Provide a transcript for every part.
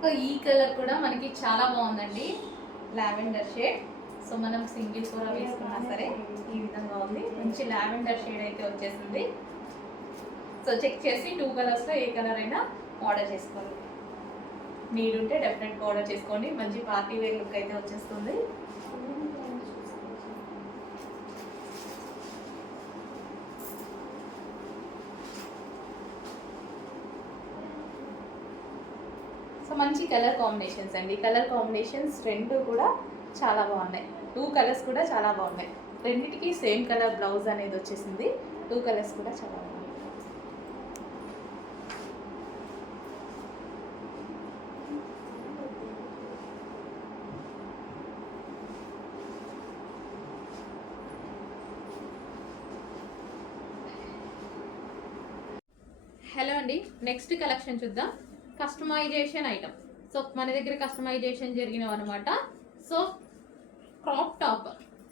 So ఈ colour కూడా మనకి చాలా బాగుందండి, లావెండర్ షేడ్. సో మనం సింగిల్ కూర వేసుకున్నా సరే ఈ విధంగా ఉంది, మంచి లావెండర్ షేడ్ అయితే వచ్చేసింది. సో చెక్ చేసి 2 కలర్స్లో ఏ కలర్ అయినా ఆర్డర్ చేసుకోండి. నీడ్ ఉంటే డెఫినెట్గా ఆర్డర్ చేసుకోండి, మంచి పార్టీ వేర్ లుక్ అయితే వచ్చేస్తుంది. సో మంచి కలర్ కాంబినేషన్స్ అండి, కలర్ కాంబినేషన్స్ రెండు కూడా చాలా బాగున్నాయి. 2 కలర్స్ కూడా చాలా బాగున్నాయి, రెండింటికి సేమ్ కలర్ బ్లౌజ్ అనేది వచ్చేసింది. 2 కలర్స్ కూడా చాలా బాగున్నాయి. హలో అండి, నెక్స్ట్ కలెక్షన్ చూద్దాం. Customization item. సో మన దగ్గర కస్టమైజేషన్ జరిగినవి అనమాట. సో క్రాప్ టాప్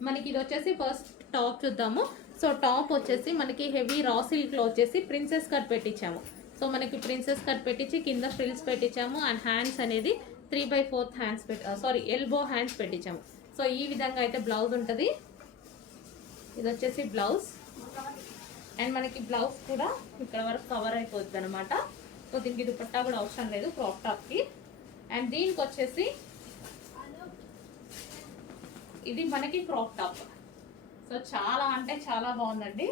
మనకి ఇది వచ్చేసి ఫస్ట్ టాప్ చూద్దాము. సో టాప్ వచ్చేసి మనకి హెవీ రా సిల్క్లో వచ్చేసి ప్రిన్సెస్ కట్ పెట్టించాము. సో మనకి ప్రిన్సెస్ కట్ పెట్టించి కింద ఫ్రిల్స్ పెట్టించాము అండ్ హ్యాండ్స్ అనేది 3/4 హ్యాండ్స్ ఎల్బో హ్యాండ్స్ పెట్టించాము. సో ఈ విధంగా అయితే బ్లౌజ్ ఉంటుంది. ఇది వచ్చేసి బ్లౌజ్ అండ్ మనకి బ్లౌజ్ కూడా ఇక్కడ వరకు కవర్ అయిపోద్ది అనమాట. సో దీనికి దుపట్టా కూడా అవసరం లేదు క్రాప్ టాప్కి. అండ్ దీనికి వచ్చేసి ఇది మనకి క్రాప్ టాప్. సో చాలా అంటే చాలా బాగుందండి.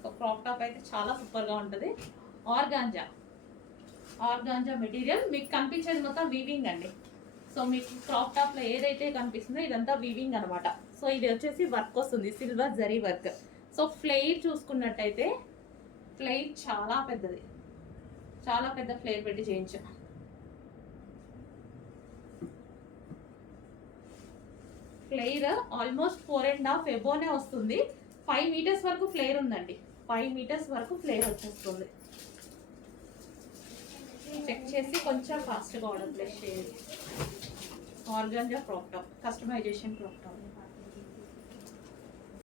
సో క్రాప్ టాప్ అయితే చాలా సూపర్గా ఉంటుంది. ఆర్గాంజా మెటీరియల్ మీకు కనిపించేది మొత్తం వీవింగ్ అండి. సో మీకు క్రాప్ టాప్లో ఏదైతే కనిపిస్తుందో ఇదంతా వీవింగ్ అనమాట. సో ఇది వచ్చేసి వర్క్ వస్తుంది, silver zari work. So flare చూసుకున్నట్టయితే ఫ్లేర్ చాలా పెద్దది, చాలా పెద్ద ఫ్లేర్ పెట్టి చేయించాం. ఫ్లేర్ ఆల్మోస్ట్ 4.5 ఎబోనే వస్తుంది. 5 మీటర్స్ వరకు ఫ్లేర్ ఉందండి, 5 మీటర్స్ వరకు ఫ్లేర్ వచ్చేస్తుంది. చెక్ చేసి కొంచెం ఫాస్ట్గా ఆర్డర్ ప్లేస్ చేయండి. Organza crop top, customization crop top.